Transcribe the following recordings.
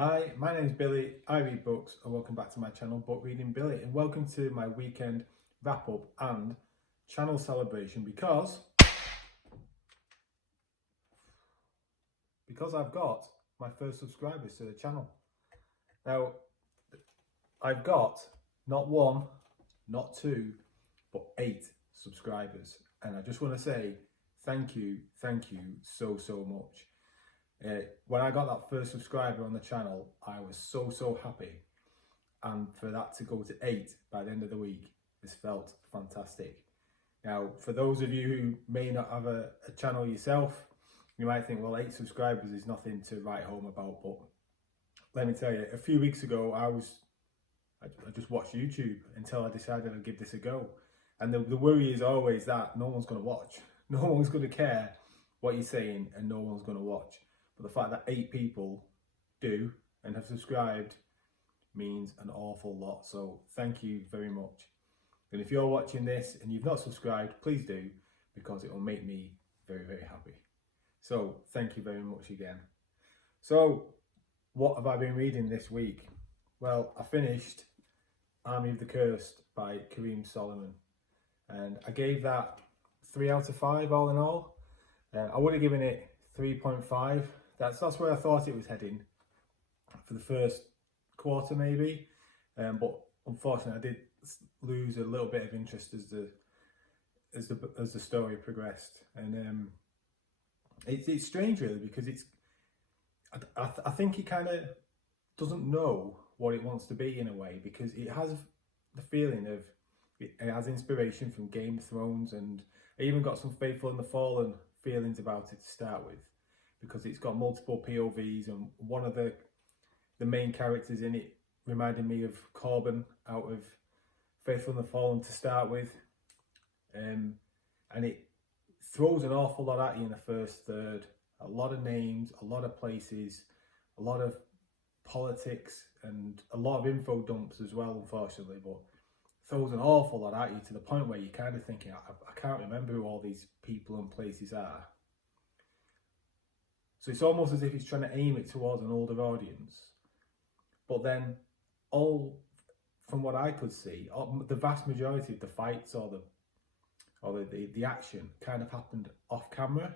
Hi, my name is Billy. I read books, and welcome back to my channel, Book Reading Billy, and welcome to my weekend wrap up and channel celebration because I've got my first subscribers to the channel. Now, I've got not one, not two, but 8 subscribers, and I just want to say thank you so much. When I got that first subscriber on the channel, I was so happy, and for that to go to 8 by the end of the week, this felt fantastic. Now, for those of you who may not have a channel yourself, you might think, well, 8 subscribers is nothing to write home about, but let me tell you, a few weeks ago, I just watched YouTube until I decided I'd give this a go. And the worry is always that no one's going to watch. No one's going to care what you're saying, and no one's going to watch. But the fact that 8 people do and have subscribed means an awful lot. So thank you very much. And if you're watching this and you've not subscribed, please do, because it will make me very happy. So thank you very much again. So what have I been reading this week? Well, I finished Army of the Cursed by Kareem Solomon, and I gave that 3 out of 5 all in all. I would have given it 3.5. That's where I thought it was heading for the first quarter maybe, but unfortunately I did lose a little bit of interest as the story progressed, and it's strange really, because I think it kind of doesn't know what it wants to be in a way, because it has the feeling of it has inspiration from Game of Thrones, and I even got some Faithful and the Fallen feelings about it to start with, because it's got multiple POVs, and one of the main characters in it reminded me of Corbin out of Faithful and the Fallen to start with, and it throws an awful lot at you in the first third. A lot of names, a lot of places, a lot of politics, and a lot of info dumps as well, unfortunately, but throws an awful lot at you to the point where you're kind of thinking, I can't remember who all these people and places are. So it's almost as if it's trying to aim it towards an older audience. But then, from what I could see, the vast majority of the fights or the action kind of happened off camera.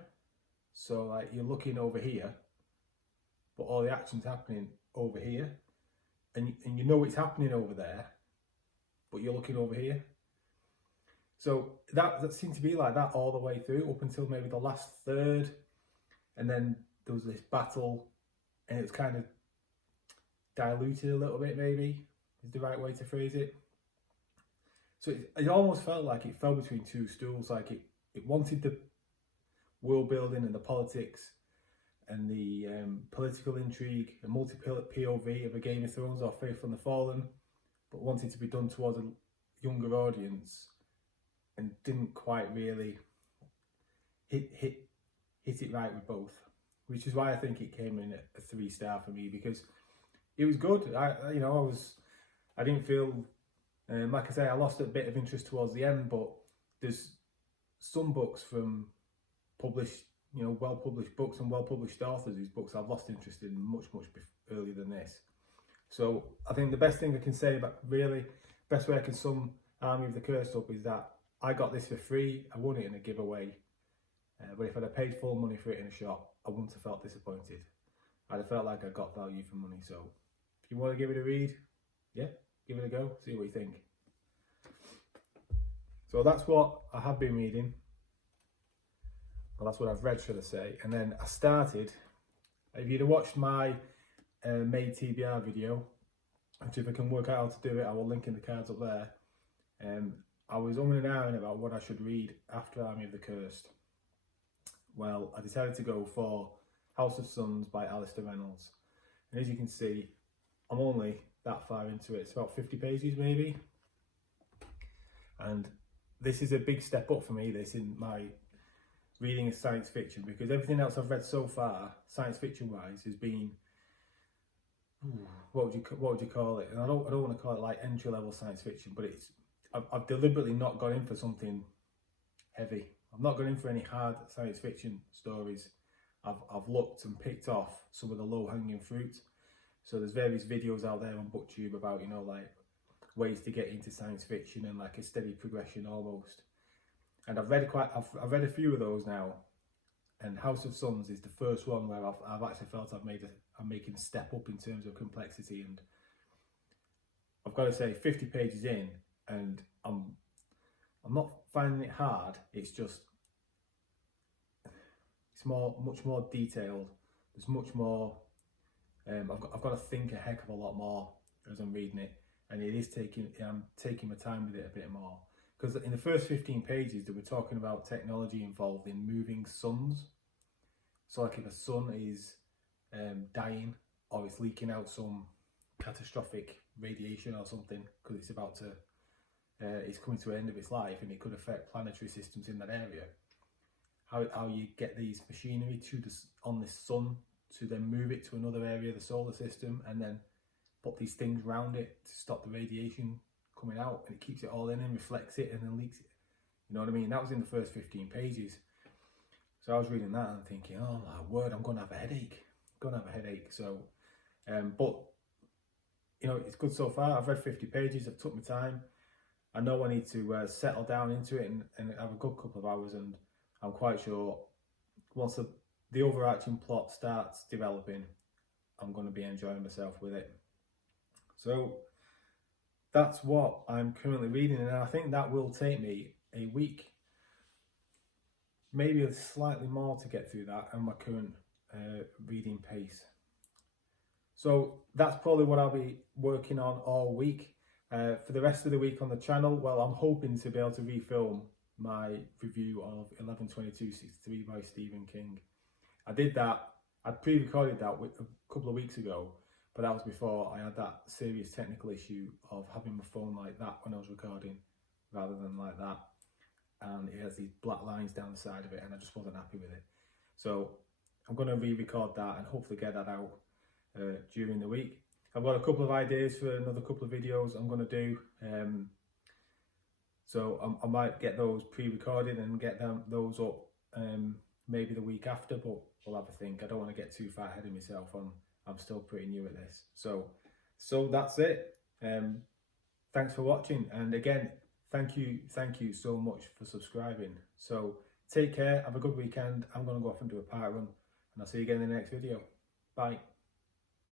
So like you're looking over here, but all the action's happening over here, and you know it's happening over there, but you're looking over here. So that seemed to be like that all the way through, up until maybe the last third, and then there was this battle, and it was kind of diluted a little bit, maybe is the right way to phrase it. So it almost felt like it fell between two stools. Like it wanted the world building and the politics and the political intrigue and multi-POV of a Game of Thrones or Faithful and the Fallen, but wanted to be done towards a younger audience, and didn't quite really hit it right with both, which is why I think it came in at a 3-star for me, because it was good. I didn't feel like I say, I lost a bit of interest towards the end, but there's some books from published, well published books and well published authors whose books I've lost interest in much earlier than this. So I think the best thing I can say about, really best way I can sum Army of the Cursed up, is that I got this for free. I won it in a giveaway, but if I'd have paid full money for it in a shop, I wouldn't have felt disappointed. I'd have felt like I got value for money. So if you want to give it a read, yeah, give it a go, see what you think. So that's what I have been reading. Well, that's what I've read, should I say. And then I started, if you'd have watched my made TBR video, which if I can work out how to do it, I will link in the cards up there. I was umming and ahhing about what I should read after Army of the Cursed. Well, I decided to go for House of Suns by Alistair Reynolds. And as you can see, I'm only that far into it. It's about 50 pages maybe. And this is a big step up for me, this, in my reading of science fiction, because everything else I've read so far, science fiction wise, has been, what would you call it? And I don't want to call it like entry level science fiction, but I've deliberately not gone in for something heavy. I've not gone in for any hard science fiction stories. I've looked and picked off some of the low hanging fruit, So there's various videos out there on BookTube about, you know, like ways to get into science fiction and like a steady progression almost. And I've read a few of those now, and House of Suns is the first one where I've actually felt I'm making a step up in terms of complexity. And I've got to say, 50 pages in, and I'm not finding it hard. It's just much more detailed. There's much more. I've got to think a heck of a lot more as I'm reading it, and I'm taking my time with it a bit more. Because in the first 15 pages, they were talking about technology involved in moving suns. So, like if a sun is dying or it's leaking out some catastrophic radiation or something because it's about to, it's coming to the end of its life, and it could affect planetary systems in that area. How you get these machinery on this sun to then move it to another area of the solar system, and then put these things around it to stop the radiation coming out, and it keeps it all in and reflects it and then leaks it. You know what I mean? That was in the first 15 pages. So I was reading that and thinking, oh my word, I'm going to have a headache. So, but, you know, it's good so far. I've read 50 pages, I've took my time. I know I need to settle down into it and have a good couple of hours, and I'm quite sure once the overarching plot starts developing, I'm going to be enjoying myself with it. So that's what I'm currently reading, and I think that will take me a week, maybe slightly more to get through that and my current reading pace. So that's probably what I'll be working on all week. For the rest of the week on the channel, well, I'm hoping to be able to refilm my review of 11/22/63 by Stephen King. I did that, I pre-recorded that a couple of weeks ago, but that was before I had that serious technical issue of having my phone like that when I was recording rather than like that, and it has these black lines down the side of it, and I just wasn't happy with it. So I'm going to re-record that and hopefully get that out during the week. I've got a couple of ideas for another couple of videos I'm going to do, so I might get those pre-recorded and get those up maybe the week after, but we'll have a think. I don't want to get too far ahead of myself. I'm still pretty new at this. So that's it. Thanks for watching, and again, thank you so much for subscribing. So take care, have a good weekend. I'm going to go off and do a park run, and I'll see you again in the next video. Bye.